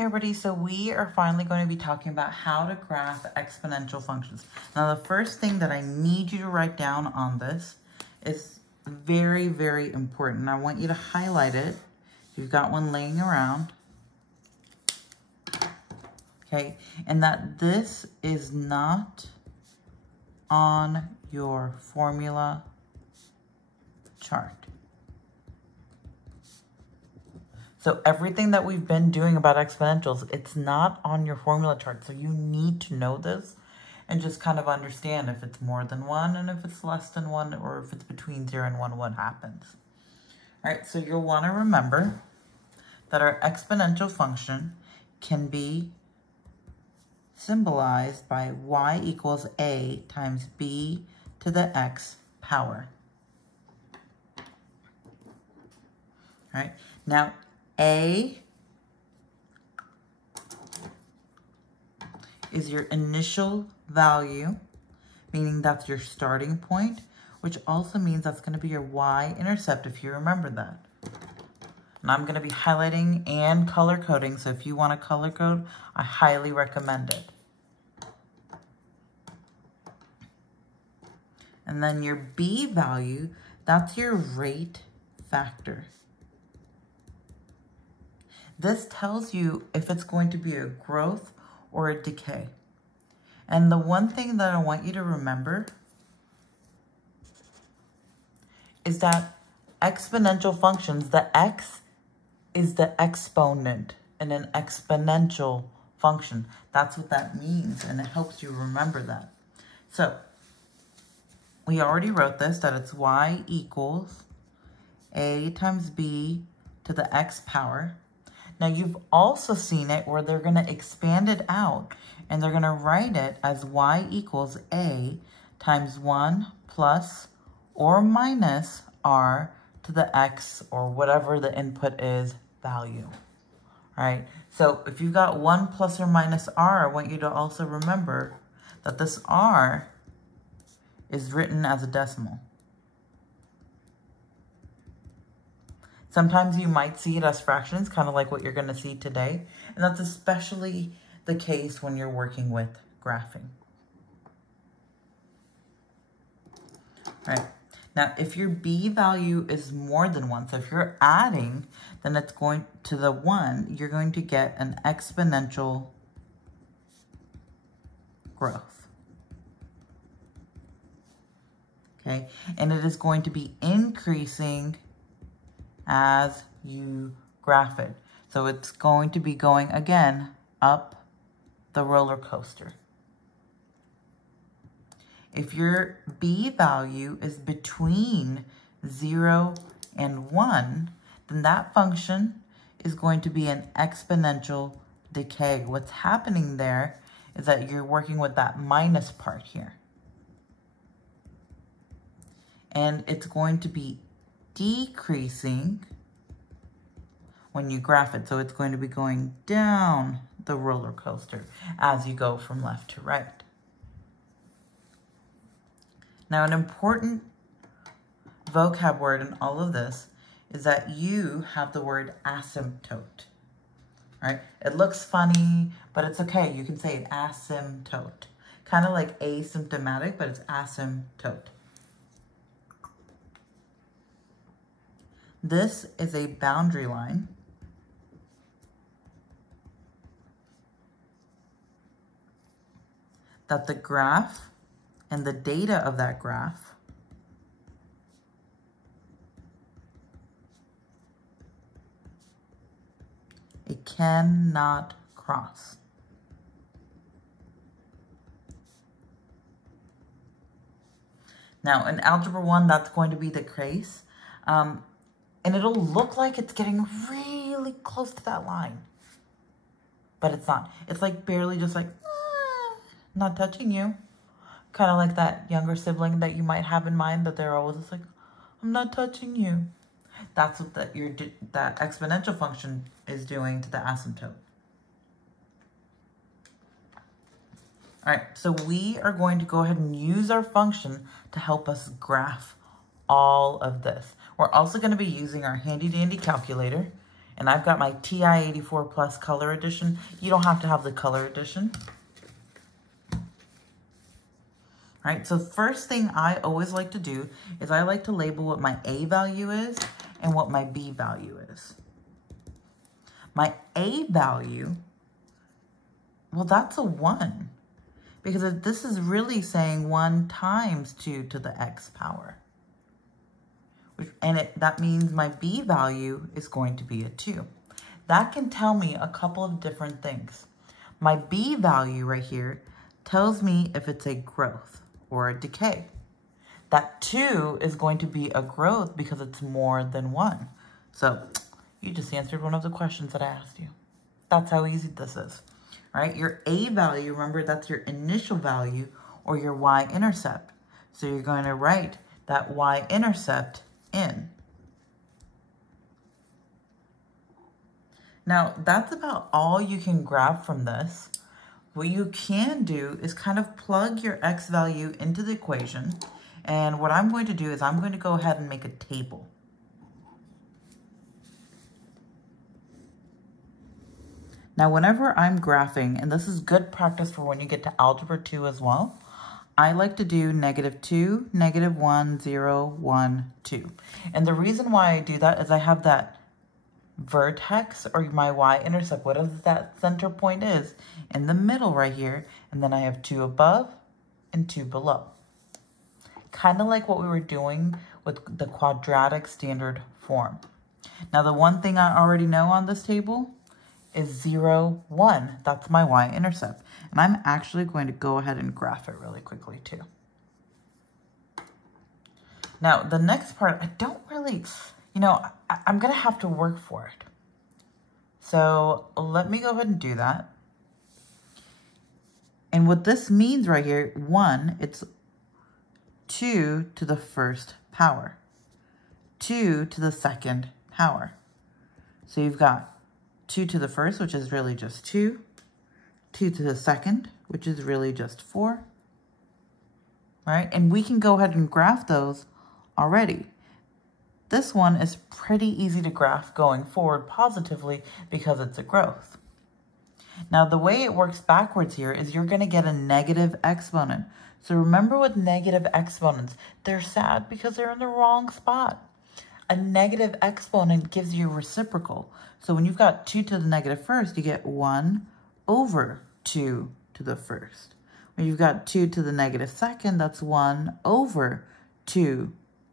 Hey everybody, so we are finally going to be talking about how to graph exponential functions. Now the first thing that I need you to write down on this is very, very important. I want you to highlight it. If you've got one laying around. Okay, and that this is not on your formula chart. So everything that we've been doing about exponentials, it's not on your formula chart. So you need to know this and just kind of understand if it's more than one and if it's less than one, or if it's between 0 and 1, what happens. All right, so you'll want to remember that our exponential function can be symbolized by y equals a times b to the x power. All right, now A is your initial value, meaning that's your starting point, which also means that's going to be your y-intercept, if you remember that. And I'm going to be highlighting and color coding, so if you want to color code, I highly recommend it. And then your b value, that's your rate factor. This tells you if it's going to be a growth or a decay. And the one thing that I want you to remember is that exponential functions, the x is the exponent in an exponential function. That's what that means, and it helps you remember that. So we already wrote this, that it's y equals a times b to the x power. Now, you've also seen it where they're going to expand it out, and they're going to write it as y equals a times 1 plus or minus r to the x, or whatever the input is, value. All right? So if you've got 1 plus or minus r, I want you to also remember that this r is written as a decimal. Sometimes you might see it as fractions, kind of like what you're going to see today. And that's especially the case when you're working with graphing. All right. Now, if your b value is more than 1, so if you're adding, then it's going to the 1, you're going to get an exponential growth. Okay. And it is going to be increasing as you graph it. So it's going to be going, again, up the roller coaster. If your b value is between 0 and 1, then that function is going to be an exponential decay. What's happening there is that you're working with that minus part here. And it's going to be decreasing when you graph it. So it's going to be going down the roller coaster as you go from left to right. Now, an important vocab word in all of this is that you have the word asymptote. Right? It looks funny, but it's okay. You can say it asymptote. Kind of like asymptomatic, but it's asymptote. This is a boundary line that the graph and the data of that graph it cannot cross. Now, in Algebra 1, that's going to be the case. And it'll look like it's getting really close to that line. But it's not. It's like barely just like, not touching you. Kind of like that younger sibling that you might have in mind, that they're always just like, I'm not touching you. That's what that exponential function is doing to the asymptote. All right, so we are going to go ahead and use our function to help us graph all of this. We're also going to be using our handy dandy calculator, And I've got my TI-84 Plus Color Edition. You don't have to have the Color Edition. All right, so first thing I always like to do is I like to label what my A value is and what my B value is. My A value, well, that's a 1. Because this is really saying 1 times 2 to the x power. And that means my B value is going to be a 2. That can tell me a couple of different things. My B value right here tells me if it's a growth or a decay. That 2 is going to be a growth because it's more than 1. So you just answered one of the questions that I asked you. That's how easy this is. All right, your A value, remember, that's your initial value or your y-intercept. So you're going to write that y-intercept in. Now, that's about all you can grab from this. What you can do is kind of plug your x value into the equation. And what I'm going to do is I'm going to go ahead and make a table. Now, whenever I'm graphing, and this is good practice for when you get to Algebra 2 as well, I like to do -2, -1, 0, 1, 2. And the reason why I do that is I have that vertex or my y-intercept, whatever that center point is, in the middle right here. And then I have 2 above and 2 below. Kind of like what we were doing with the quadratic standard form. Now, the one thing I already know on this table is 0, 1. That's my y-intercept. And I'm actually going to go ahead and graph it really quickly too. Now, the next part, I don't really, you know, I'm going to have to work for it. So let me go ahead and do that. And what this means right here, 1, it's 2 to the first power. 2 to the second power. So you've got 2 to the first, which is really just 2. 2 to the second, which is really just 4. Right? And we can go ahead and graph those already. This one is pretty easy to graph going forward positively because it's a growth. Now, the way it works backwards here is you're going to get a negative exponent. So remember with negative exponents, they're sad because they're in the wrong spot. A negative exponent gives you a reciprocal. So when you've got 2 to the negative first, you get 1 over 2 to the first. When you've got 2 to the negative second, that's 1 over 2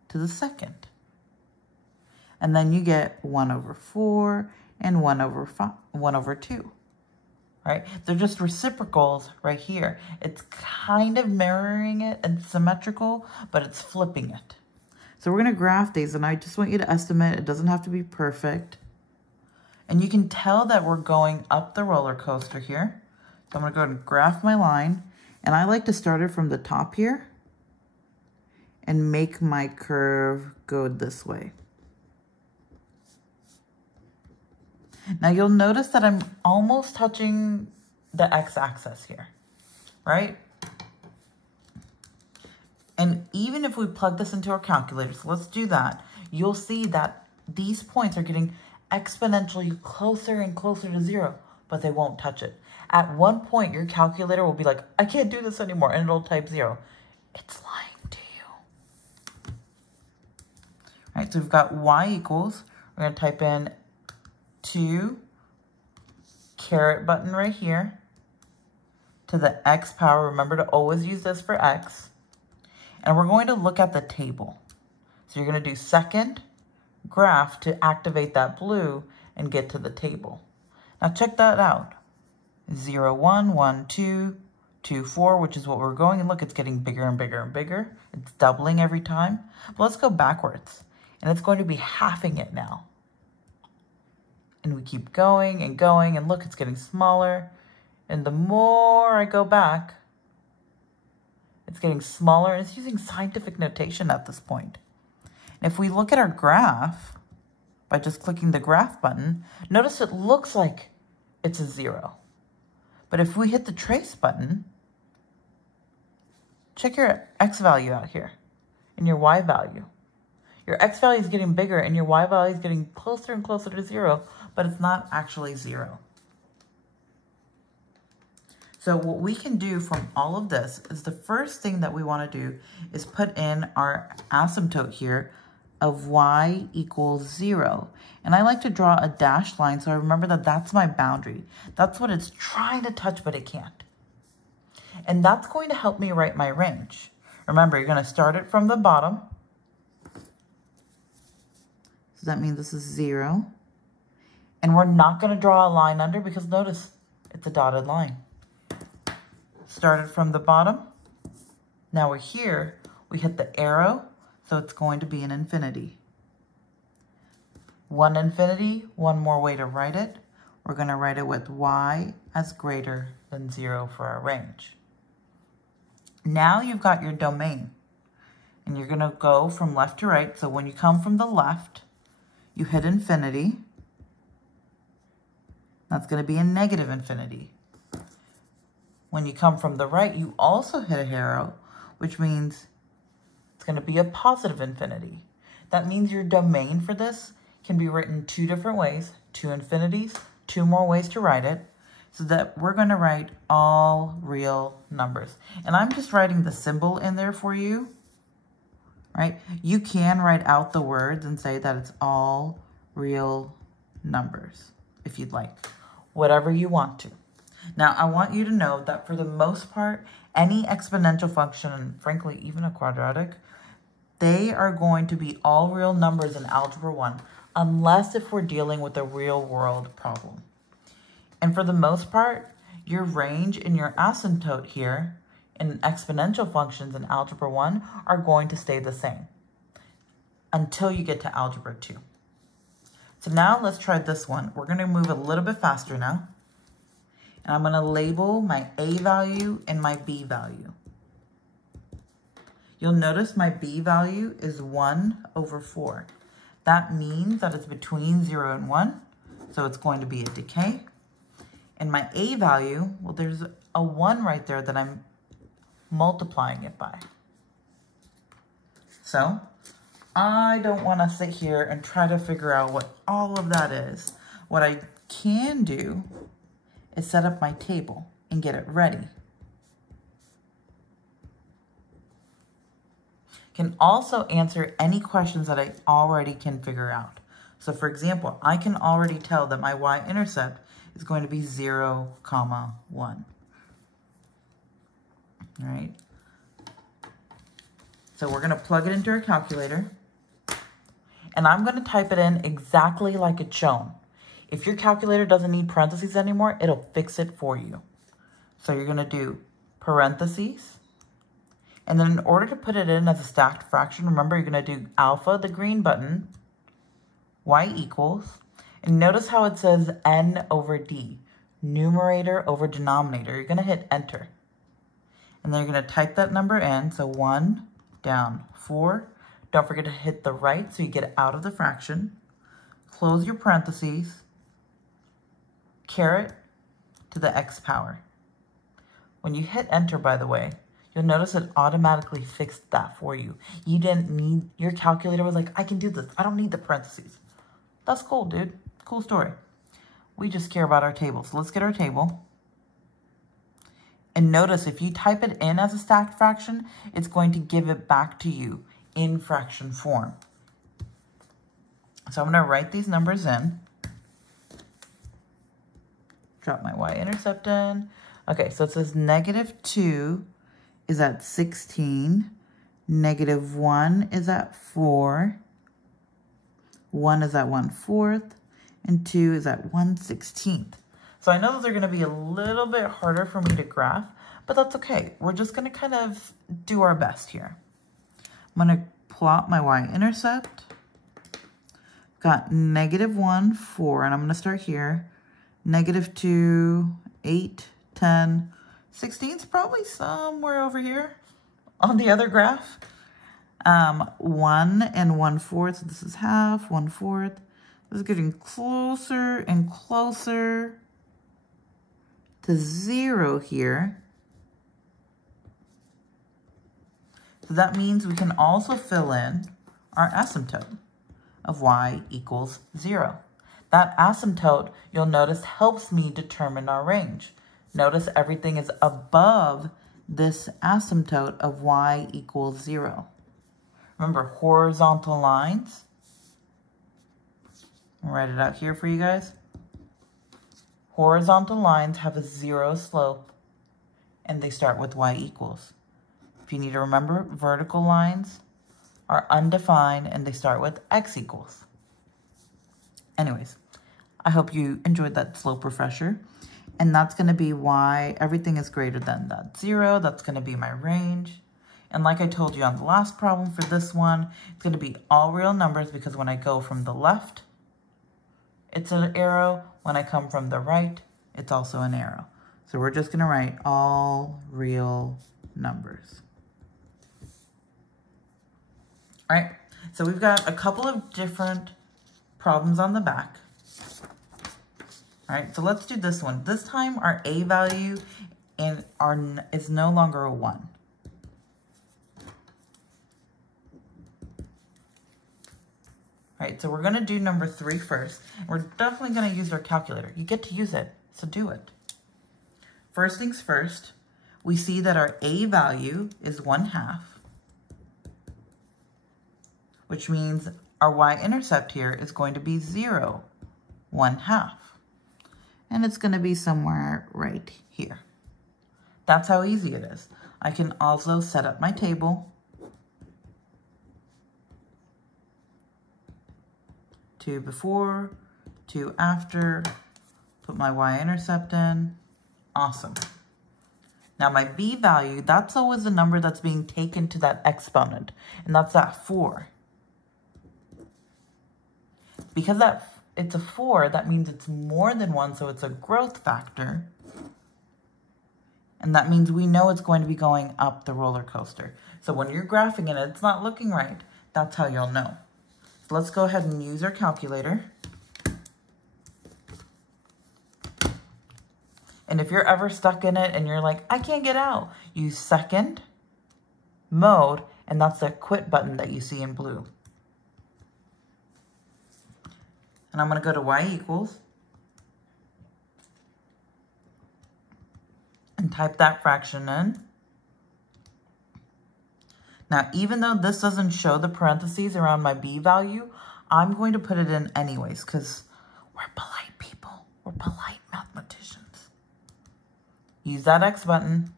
to the second. And then you get 1 over 4 and 1 over 2. Right? They're just reciprocals right here. It's kind of mirroring it and symmetrical, but it's flipping it. So we're going to graph these, and I just want you to estimate. It doesn't have to be perfect. And you can tell that we're going up the roller coaster here. So I'm going to go ahead and graph my line. And I like to start it from the top here and make my curve go this way. Now you'll notice that I'm almost touching the x-axis here, right? And even if we plug this into our calculator, so let's do that, you'll see that these points are getting exponentially closer and closer to 0, but they won't touch it. At one point, your calculator will be like, I can't do this anymore, and it'll type 0. It's lying to you. All right, so we've got y equals, we're going to type in 2 caret button right here to the x power. Remember to always use this for x. And we're going to look at the table. So you're going to do second graph to activate that blue and get to the table. Now check that out. 0, 1, 1, 2, 2, 4, which is what we're going. And look, it's getting bigger and bigger and bigger. It's doubling every time. But let's go backwards. And it's going to be halving it now. And we keep going and going, and look, it's getting smaller. And the more I go back, it's getting smaller, and it's using scientific notation at this point. And if we look at our graph, by just clicking the graph button, notice it looks like it's a 0. But if we hit the trace button, check your x value out here and your y value. Your x value is getting bigger and your y value is getting closer and closer to 0, but it's not actually 0. So what we can do from all of this is the first thing that we want to do is put in our asymptote here of y equals 0. And I like to draw a dashed line so I remember that that's my boundary. That's what it's trying to touch, but it can't. And that's going to help me write my range. Remember, you're going to start it from the bottom. So that means this is 0. And we're not going to draw a line under because notice it's a dotted line. Started from the bottom. Now we're here. We hit the arrow, so it's going to be an infinity. One infinity, one more way to write it. We're going to write it with y as greater than 0 for our range. Now you've got your domain, and you're going to go from left to right. So when you come from the left, you hit infinity. That's going to be a negative infinity. When you come from the right, you also hit a arrow, which means it's going to be a positive infinity. That means your domain for this can be written 2 different ways, 2 infinities, 2 more ways to write it, so that we're going to write all real numbers. And I'm just writing the symbol in there for you, right? You can write out the words and say that it's all real numbers, if you'd like, whatever you want to. Now, I want you to know that for the most part, any exponential function, and frankly, even a quadratic, they are going to be all real numbers in Algebra 1, unless if we're dealing with a real world problem. And for the most part, your range and your asymptote here in exponential functions in Algebra 1 are going to stay the same until you get to Algebra 2. So now let's try this one. We're going to move a little bit faster now. And I'm going to label my A value and my B value. You'll notice my B value is 1 over 4. That means that it's between 0 and 1, so it's going to be a decay. And my A value, well, there's a 1 right there that I'm multiplying it by. So I don't want to sit here and try to figure out what all of that is. What I can do is set up my table and get it ready. Can also answer any questions that I already can figure out. So for example, I can already tell that my y-intercept is going to be 0, 1. All right. So we're going to plug it into our calculator. And I'm going to type it in exactly like it's shown. If your calculator doesn't need parentheses anymore, it'll fix it for you. So you're going to do parentheses. And then in order to put it in as a stacked fraction, remember you're going to do alpha, the green button, y equals. And notice how it says n over d, numerator over denominator. You're going to hit enter. And then you're going to type that number in. So 1 down 4. Don't forget to hit the right so you get out of the fraction. Close your parentheses. Caret to the x power. When you hit enter, by the way, you'll notice it automatically fixed that for you. You didn't need, your calculator was like, I can do this. I don't need the parentheses. That's cool, dude. Cool story. We just care about our table. So let's get our table. And notice if you type it in as a stacked fraction, it's going to give it back to you in fraction form. So I'm going to write these numbers in. Drop my y-intercept in. Okay, so it says -2 is at 16. -1 is at 4. 1 is at 1/4. And 2 is at 1/16. So I know those are going to be a little bit harder for me to graph, but that's okay. We're just going to kind of do our best here. I'm going to plot my y-intercept. Got -1, 4, and I'm going to start here. -2, 8, 10, 16 is probably somewhere over here on the other graph. 1 and 1/4, so this is half, 1/4. This is getting closer and closer to 0 here. So that means we can also fill in our asymptote of y equals 0. That asymptote, you'll notice, helps me determine our range. Notice everything is above this asymptote of y equals 0. Remember, horizontal lines. I'll write it out here for you guys. Horizontal lines have a 0 slope, and they start with y equals. If you need to remember, vertical lines are undefined, and they start with x equals. Anyways, I hope you enjoyed that slope refresher. And that's going to be why everything is greater than that 0. That's going to be my range. And like I told you on the last problem for this one, it's going to be all real numbers, because when I go from the left, it's an arrow. When I come from the right, it's also an arrow. So we're just going to write all real numbers. All right, so we've got a couple of different problems on the back. All right, so let's do this one. This time our a value is no longer a 1. All right, so we're gonna do number 3 first. We're definitely gonna use our calculator. You get to use it, so do it. First things first, we see that our a value is 1/2, which means our y-intercept here is going to be 0, 1/2. And it's going to be somewhere right here. That's how easy it is. I can also set up my table. 2 before, 2 after, put my y-intercept in. Awesome. Now my b value, that's always the number that's being taken to that exponent, and that's that 4. Because it's a 4, that means it's more than 1, so it's a growth factor. And that means we know it's going to be going up the roller coaster. So when you're graphing it, it's not looking right. That's how you'll know. So let's go ahead and use our calculator. And if you're ever stuck in it and you're like, I can't get out, use second mode, and that's the quit button that you see in blue. And I'm going to go to y equals and type that fraction in. Now, even though this doesn't show the parentheses around my b value, I'm going to put it in anyways, because we're polite people. We're polite mathematicians. Use that X button.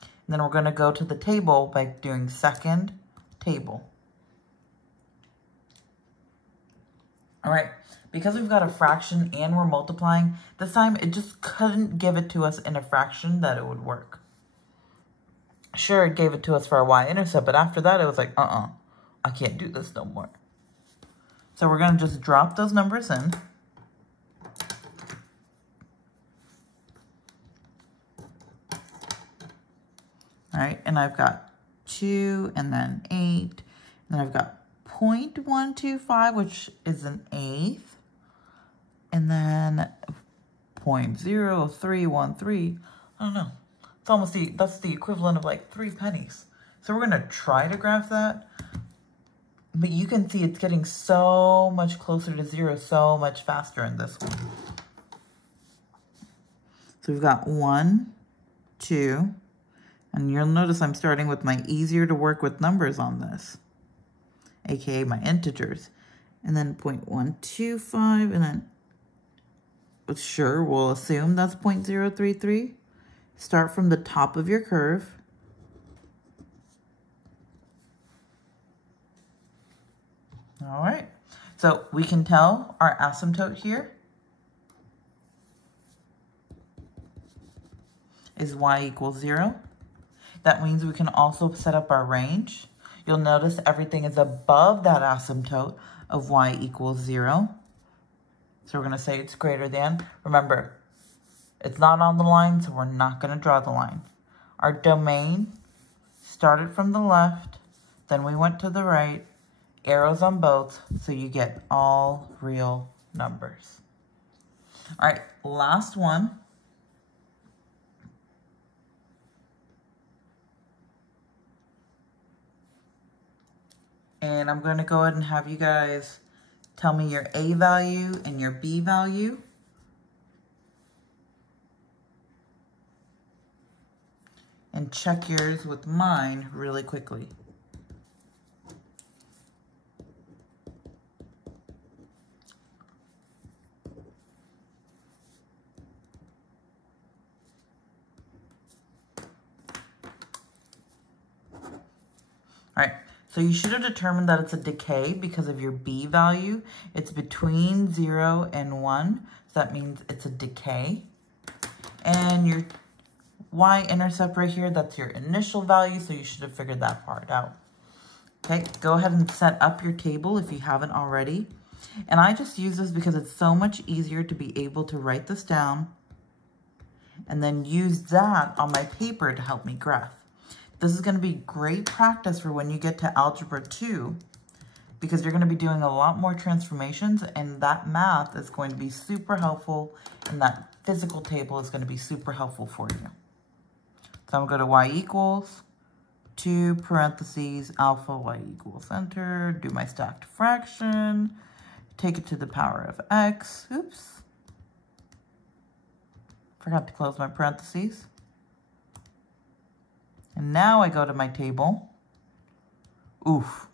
And then we're going to go to the table by doing second table. All right. Because we've got a fraction and we're multiplying, this time it just couldn't give it to us in a fraction that it would work. Sure, it gave it to us for our y-intercept, but after that it was like, I can't do this no more. So we're going to just drop those numbers in. All right, and I've got 2 and then 8, and then I've got 0.125, which is an eighth. And then 0.0313, I don't know. It's almost that's the equivalent of like 3 pennies. So we're gonna try to graph that. But you can see it's getting so much closer to 0, so much faster in this one. So we've got 1, 2, and you'll notice I'm starting with my easier to work with numbers on this, aka my integers. And then 0.125, and then sure, we'll assume that's 0.033. Start from the top of your curve. All right, so we can tell our asymptote here is y equals 0. That means we can also set up our range. You'll notice everything is above that asymptote of y equals 0. So we're going to say it's greater than. Remember, it's not on the line, so we're not going to draw the line. Our domain started from the left, then we went to the right, arrows on both, so you get all real numbers. All right, last one. And I'm going to go ahead and have you guys Tell me your A value and your B value. And check yours with mine really quickly. All right, so you should have determined that it's a decay because of your B value. It's between 0 and 1, so that means it's a decay. And your y-intercept right here, that's your initial value, so you should have figured that part out. Okay, go ahead and set up your table if you haven't already. And I just use this because it's so much easier to be able to write this down and then use that on my paper to help me graph. This is going to be great practice for when you get to Algebra 2 because you're going to be doing a lot more transformations, and that math is going to be super helpful, and that physical table is going to be super helpful for you. So I'm going to go to y equals 2 parentheses alpha y equals enter, do my stacked fraction, take it to the power of x. Oops. Forgot to close my parentheses. And now I go to my table. Oof.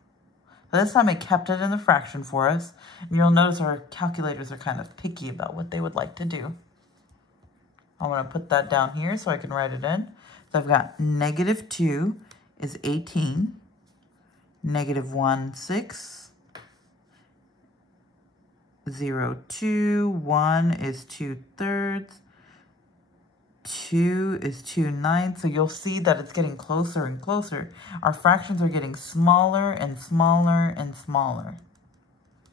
So this time I kept it in the fraction for us. And you'll notice our calculators are kind of picky about what they would like to do. I'm going to put that down here so I can write it in. So I've got negative 2 is 18. Negative 1, 6. 0, 2. 1 is 2/3. 2 is 2/9. So you'll see that it's getting closer and closer. Our fractions are getting smaller and smaller and smaller.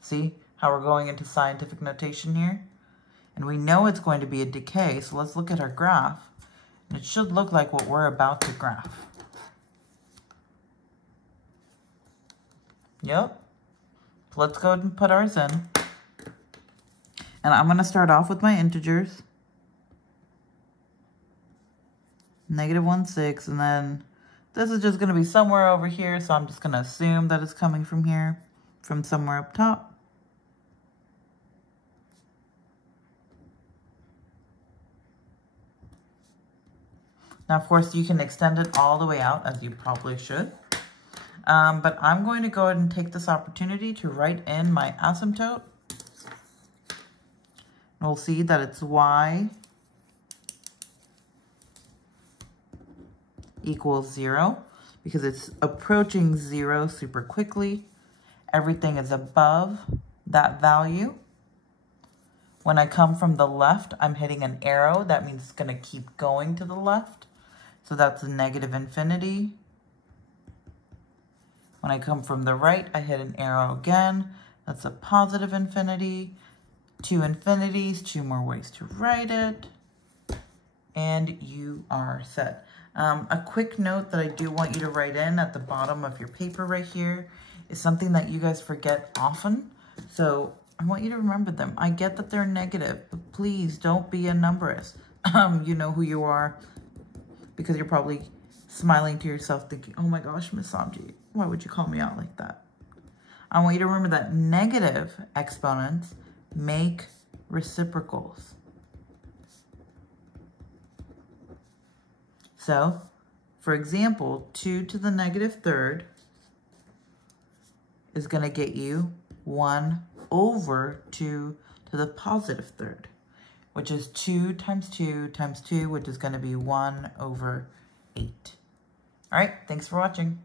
See how we're going into scientific notation here? And we know it's going to be a decay. So let's look at our graph. And it should look like what we're about to graph. Yep. So let's go ahead and put ours in. And I'm going to start off with my integers. Negative 1, 6, and then this is just going to be somewhere over here, so I'm just going to assume that it's coming from here, from somewhere up top. Now, of course, you can extend it all the way out, as you probably should. But I'm going to go ahead and take this opportunity to write in my asymptote. And we'll see that it's y equals 0 because it's approaching 0 super quickly. Everything is above that value. When I come from the left, I'm hitting an arrow. That means it's going to keep going to the left. So that's a negative infinity. When I come from the right, I hit an arrow again. That's a positive infinity. 2 infinities, 2 more ways to write it. And you are set. A quick note that I do want you to write in at the bottom of your paper right here is something that you guys forget often. So I want you to remember them. I get that they're negative, but please don't be a numberist. You know who you are because you're probably smiling to yourself thinking, oh my gosh, Miss Samji, why would you call me out like that? I want you to remember that negative exponents make reciprocals. So, for example, 2 to the negative third is going to get you 1 over 2 to the positive third, which is 2 times 2 times 2, which is going to be 1 over 8. All right, thanks for watching.